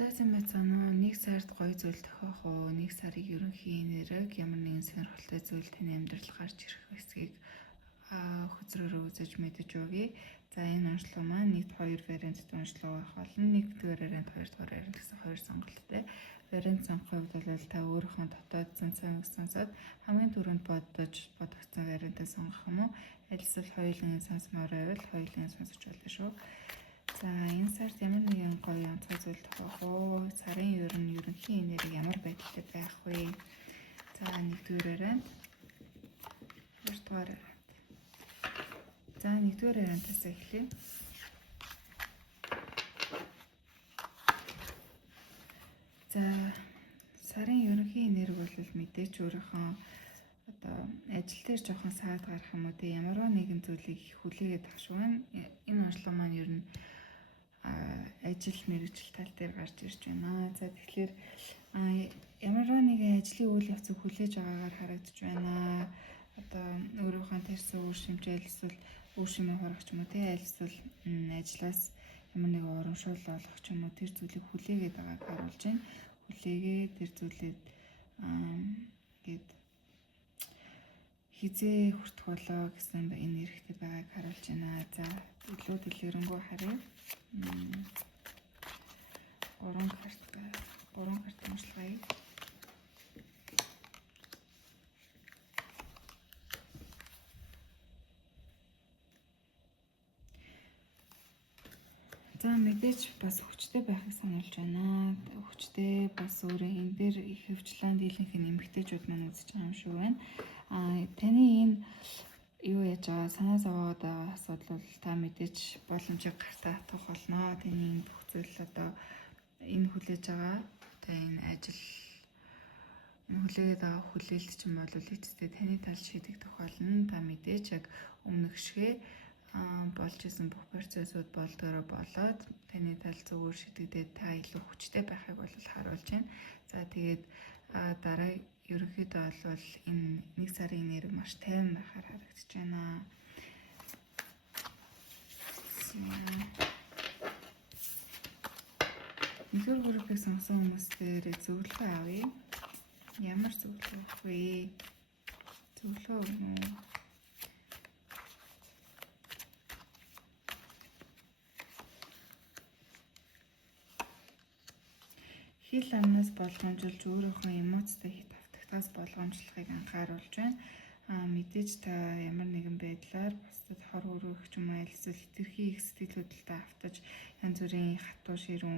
Фантази мэцанаа нэг сард гоё зүйл тохиох уу, нэг сарын ерөнхий нэрэг ямар нэгэн сонирхолтой зүйл таны амьдрал гарч ирэх хэсгийг хөзрөөрөө үзэж мэдэж өгье. За энэ онцлог маань 1-2 вариантт онцлог байх болно. 1-р вариант, 2-р вариант гэсэн хоёр сонголттой. Вариант сонгохын хувьд бол та өөрийнхөө дотоод сонь сонсоод хамгийн түрүүнд бодогдсон вариантыг сонгох юм уу? Аль эсвэл хоёулын сонсомоор байвал хоёулын сонсож болно шүү. За энэ сард ямар нэгэн гоё онцгой зүйл тохиох уу? Сарын ерөнхий нэрэг ямар байдалтай байх вэ? За 1-р вариант, 2-р вариант. За 1-р вариантаас эхлэе. За сарын ерөнхий нэрэг бол мэдээч өөрийнхөө одоо ажил дээр жоохон саад гарах юм уу те, ямар нэгэн зүйлийг хүлээгээд авах шүү байна. Энэ онцлог маань ер нь ажил мэргэжил тал дээр гарч ирж байна. За тэгэхээр ямар нэгэн ажлын үйл явцыг хүлээж байгаагаар харагдаж байна. Одоо өөрийнхөө тэрсэн үр шимжээл эсвэл үр шимээ хурах ч юм уу те, аль эсвэл ажлаас ямар нэгэн урамшуул олох ч юм уу тэр зүйлийг хүлээгээд байгааг харуулж байна. Хүлээгээд тэр зүйлийг гээд хизээ хүртэх болоо гэсэн энэ эрхтэй байгааг харуулж байна. За илүү дэлгэрэнгүй харъя. 3 карт уншлагыг. За мэдээж бас хүчтэй байхыг сануулж байна. Хүчтэй бас өөрөө энэ дээр их хөвчлэн дийлэнх нэмэгтэйчүүд маань үзэж байгаа юм шиг байна. Таны энэ юу яаж байгаа санаа зовоод байгаа асуудал бол та мэдээж боломжийг гартаа татах болно. Таны энэ бүх зүйл одоо энэ хүлээж байгаа одоо энэ ажил хүлээгээд байгаа хүлээлт ч юм бол эцэстээ таны тал шийдэгдэх болно. Та мэдээж яг өмнөх шигээ болж исэн бүх процессыг болдгороо болоод таны тал зүгээр шийдэгдээд та илүү хүчтэй байхыг бол харуулж байна. За тэгээд дараа ерөнхийдөө бол энэ нэг сарын нэрэг маш тайван байхаар харагдаж байна. Нэгдүгээр группыг сонгосон хүмүүстээр зөвлөгөө авъя. Ямар зөвлөгөө авах вэ? Зөвлөгөө өгнө үү? Хил амнаас болгоомжуулж өөрийнхөө эмоцтой хит автагтаас болгоомжлохыг анхааруулж байна. Мэдээж та ямар нэгэн байдлаар бусдад хор өрөөх ч юм уу аль эсвэл хэтэрхий их сэтгэл хөдлөлтөд автаж янз бүрийн хатуу ширүүн